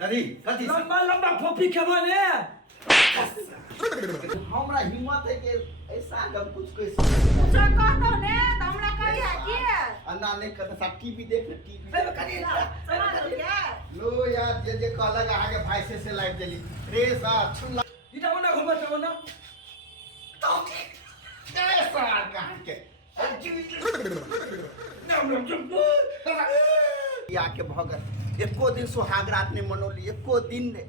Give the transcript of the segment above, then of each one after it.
करी कथी लंबा लंबा फोफी खेबो ने हमरा हिम्मत है के ऐसा हम कुछ कह कुछ कहतो ने त हमरा कहिया की अन्ना ने कहता सब टीवी देख टीवी कनी लो यार जे कहलक आहा के भाई से लाइट देली रे सा छुला इटा ओना घुमत ओना तो जय सार कहां के नाम जब या के भगत एको दिन सुहागरात ने मनोली एको दिन ने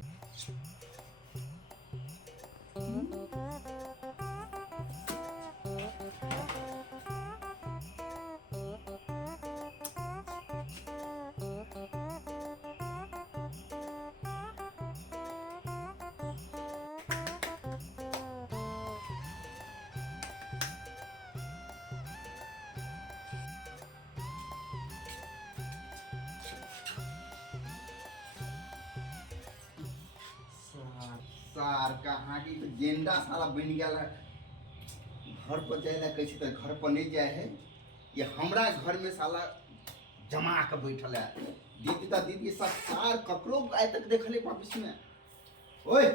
सार कहाँ की तो गेंडा साला बन गया घर पर जाए कैसे तो घर पर नहीं जाए है ये हमरा घर में साला जमा के बैठल है दीदी सब सार ककरो आए तक देखले वापस में ओए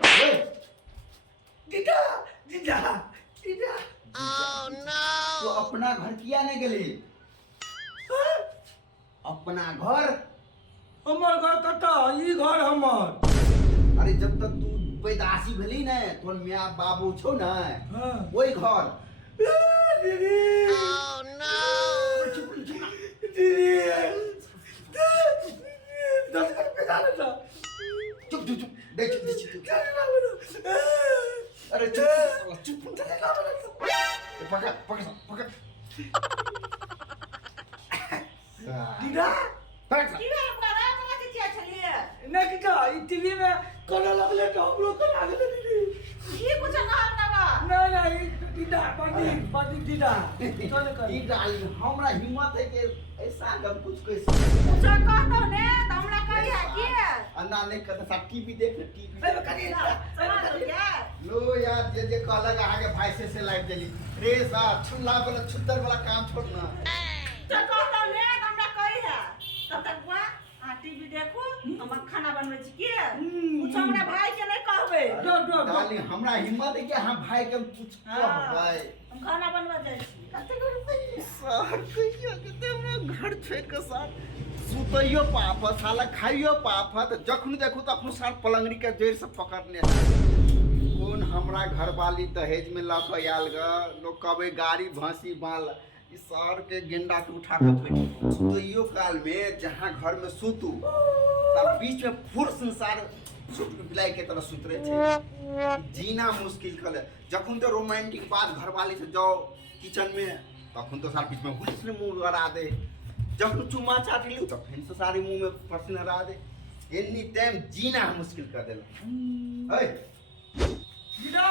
ओए जीजा जीजा जीजा ओह नो तो अपना घर किया नहीं गली अपना घर हमर घर कता ई घर हमर अरे जब तक तू पैदाशी भली न तोर मियाँ बाबू छो न हां वही घर दीदी ओह नो दीदी 10 रुपए डाल दो चुप चुप चुप दे चुप अरे चुप पकड़ पकड़ पकड़ दीदा पकड़ की भेल करा करा के चिया छलिए नहीं कि का ई टीवी में कोना लगले तो हम लोग कना गेले दीदी ये कुछ ना ना नहीं नहीं दीदा बड़ी दीदा चल कर ई डाली हमरा हिम्मत है के ऐसा हम कुछ कह कुछ कहतो ने त हमरा कहिया की अन्ना ने कहता सब टीवी देख टीवी कनी लो यार जे कहलक आहा के भाई से लाइट देली रे सा छुला वाला छुत्तर वाला काम छोड़ ना तो कहतो ने त हमरा कहिया तब तक बुआ टीवी देखू हम खाना बनबै छी की कुछ हमरा भाई के नहीं कहबे डाली हमरा हिम्मत है कि हां भाई के कुछ कहबै हम खाना बनवा जाय छी कते सर कहिया कते हमरा घर छोड़ के साथ सुतइयो पापा साला खाइयो पापा तो जखन देखू तो अपन साथ पलंगड़ी के जड़ से पकड़ने कौन हमरा घर वाली दहेज में लक आयल ग लोग कहबे गाड़ी भैंसी बाल इस शहर के गेंडा के उठा के सुतइयो काल में जहां घर में सुतू तब बीच में फुर संसार सुत बिलाई के तरह सुत रहे थे जीना मुश्किल कल जखन तो रोमांटिक बात घर वाली से जाओ किचन में तखन तो सार बीच में हुलिस ने मुंह लड़ा दे जखन चुम्मा चाट लियो तो फिर से सारे मुंह में पसीना लड़ा दे एनी टाइम जीना मुश्किल कर देला ए दीदा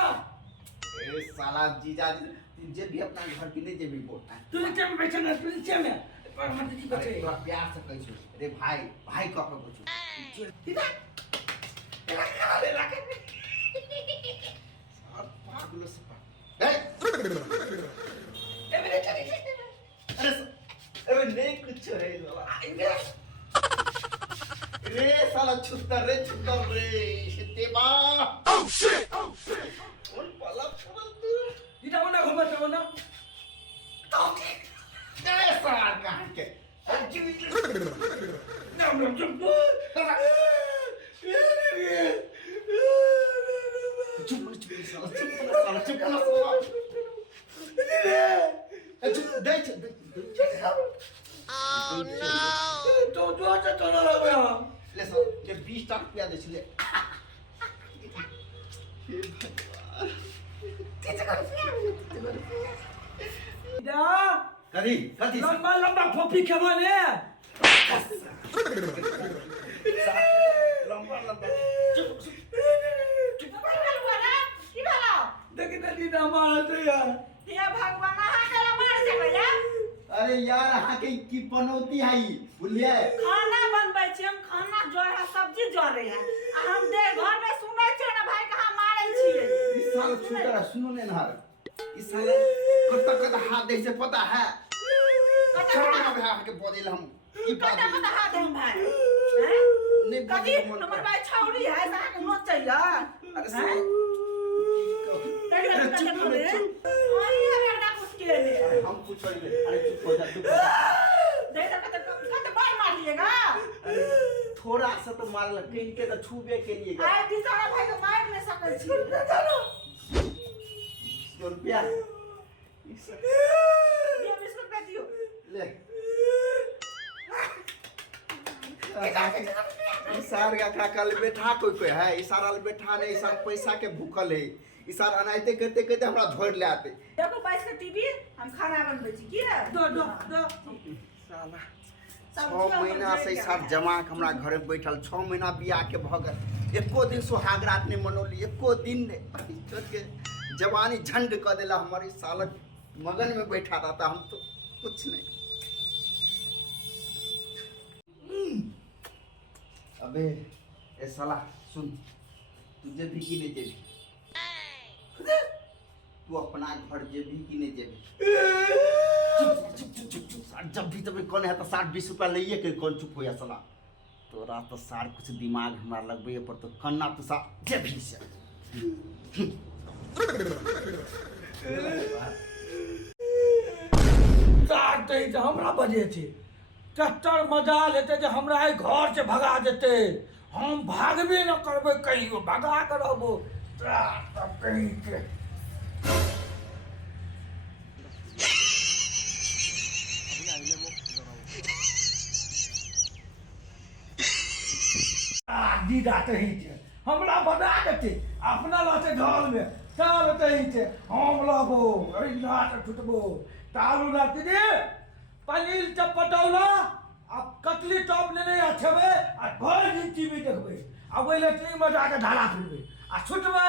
ए साला जीजा जे भी अपना घर के नहीं जे भी बोलता है तू नीचे में बैठा ना तू नीचे में पर मत जी बचे थोड़ा प्यार से कह छो अरे भाई भाई कह के पूछो दीदा ले लाके और पागल से ए मेरे चली अरे नहीं कुछ है रे साला छुत्तर रे शितेबा ओह शिट कौन पाला पूरा तू दीदा ओना घुमत ओना तो जय सार कहां के नाम जब चुप साला चुप साला चुप दे ओह नो तो अच्छा चला लगा ले सो के 20 टका पिया दे छले दीदा करी कथी लंबा लंबा फोफी खेबो ने लंबा चुप की भेला देखि त दीदा मार तो यार हे भगवान अहा केला मार सके या अरे यार अहाँ के की पनौती है बुझलिए खाना बनबै छी हम खाना जोर है सब्जी जोर रहे है हम दे घर में सुनै छियै ना भाई कहां मारै छियै इस साल छूटा सुनो ने ना इस साल कत हाथ दे से पता है शर्म में आके बोलिल हम कत हाथ हम भाई हैं कथी हमर भाई छौरी है सारा के नोच चाहिए अरे से तेरे का चुप रे ओए अरे ना कुछ के ले हम पूछोगे अरे चुप हो जा चुप हो जा तेरे का तो बाल मार दिएगा थोड़ा सा तो मार लग इनके तो छूबे के लिए गया आए दिसारा भाई को मार नहीं सकल छी रुपया ये बिस्कुट पे दियो ले इसार का काका ले बैठा कोई है इसारा ले बैठा नहीं इसार पैसा के भूखल है इसार अनाइते करते करते हमरा धोर ले आते देखो बैठ के टीवी हम खाना बनबै छी की दो साला 6 महीना से इसार जमा के हमरा घर में बैठल 6 महीना बियाह के भगत एको दिन सुहागरात नहीं मनोली एको दिन नहीं छोड़ के जवानी झंड कर देला हमारी सालक मगन में बैठा रहता हम तो कुछ नहीं अबे ए साला सुन तुझे भी कि नहीं जेबी तू अपना घर जेबी कि नहीं जेबी जब भी तब कौन है तो 60-20 रुपया लइए के कौन चुप हो या साला तोरा तो सार कुछ दिमाग हमरा लगबे पर तो कन्ना तो सा जेबी से सार तई जे हमरा बजे थी चट्टर मजा लेते जे हमरा आई घर से भगा देते हम भागबे न करबे कहियो भगा कर रहबो तब कहीं के दीदा तही छे हमरा बना देते अपना लाते घर में तार तही छे हम लगो अरे नाट छुटबो तालू लाते दे पनीर चपटौला अब कतली टॉप लेने अच्छे आ घर दिन टीवी देखबे अब ओइ लेटरिंग में जाके ढाला फिरबे आ छुटबे